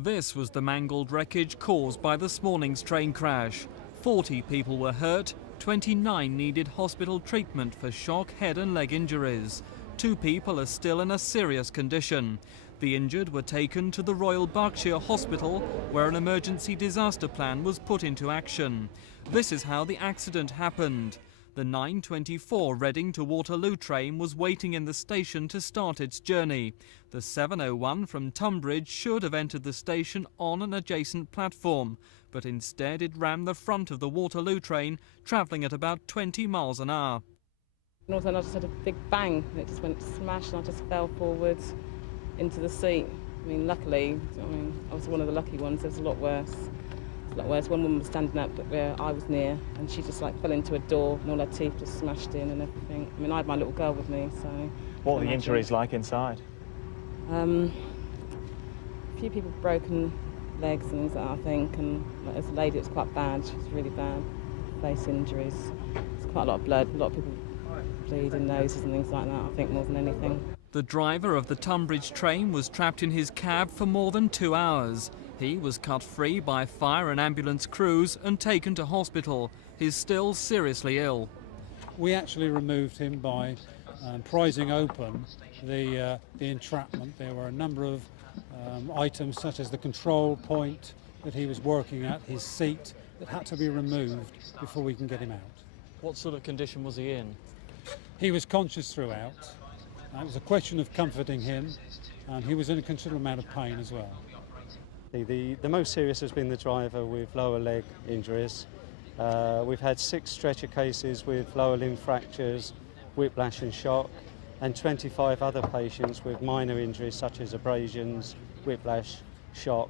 This was the mangled wreckage caused by this morning's train crash. 40 people were hurt, 29 needed hospital treatment for shock, head and leg injuries. 2 people are still in a serious condition. The injured were taken to the Royal Berkshire Hospital, where an emergency disaster plan was put into action. This is how the accident happened. The 9:24 Reading to Waterloo train was waiting in the station to start its journey. The 7:01 from Tunbridge should have entered the station on an adjacent platform, but instead it rammed the front of the Waterloo train, travelling at about 20 miles an hour. And all of a sudden I just had a big bang and it just went smash and I just fell forwards into the seat. I mean, luckily, I was one of the lucky ones. There was a lot worse. One woman was standing up where I was near and she just fell into a door and all her teeth just smashed in and everything. I mean, I had my little girl with me, so... What were the injuries like inside? A few people broken legs and things like that, I think, and as a lady it was quite bad. She was really bad. Face injuries. There's quite a lot of blood, a lot of people bleeding noses and things like that, I think, more than anything. The driver of the Tunbridge train was trapped in his cab for more than 2 hours. He was cut free by fire and ambulance crews and taken to hospital. He's still seriously ill. We actually removed him by prising open the entrapment. There were a number of items such as the control point that he was working at, his seat, that had to be removed before we can get him out. What sort of condition was he in? He was conscious throughout. It was a question of comforting him, and he was in a considerable amount of pain as well. The most serious has been the driver with lower leg injuries. We've had 6 stretcher cases with lower limb fractures, whiplash and shock, and 25 other patients with minor injuries such as abrasions, whiplash, shock,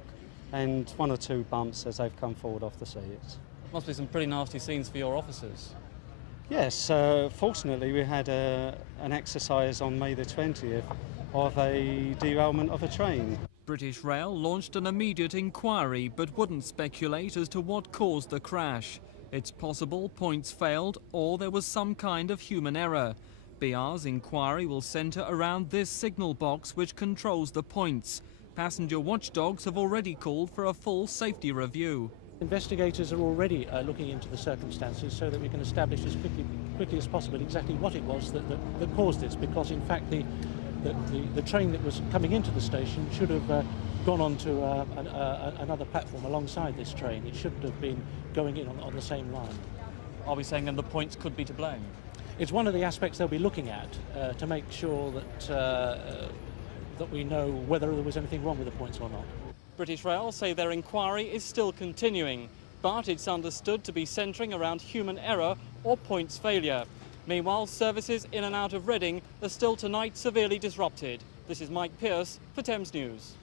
and 1 or 2 bumps as they've come forward off the seats. Must be some pretty nasty scenes for your officers. Yes, fortunately we had an exercise on May the 20th of a derailment of a train. British Rail launched an immediate inquiry but wouldn't speculate as to what caused the crash. It's possible points failed or there was some kind of human error. BR's inquiry will centre around this signal box which controls the points. Passenger watchdogs have already called for a full safety review. Investigators are already looking into the circumstances so that we can establish as quickly as possible exactly what it was that caused this, because in fact the train that was coming into the station should have gone on to another platform alongside this train. It shouldn't have been going in on the same line. Are we saying then the points could be to blame? It's one of the aspects they'll be looking at to make sure that we know whether there was anything wrong with the points or not. British Rail say their inquiry is still continuing, but it's understood to be centring around human error or points failure. Meanwhile, services in and out of Reading are still tonight severely disrupted. This is Mike Pearce for Thames News.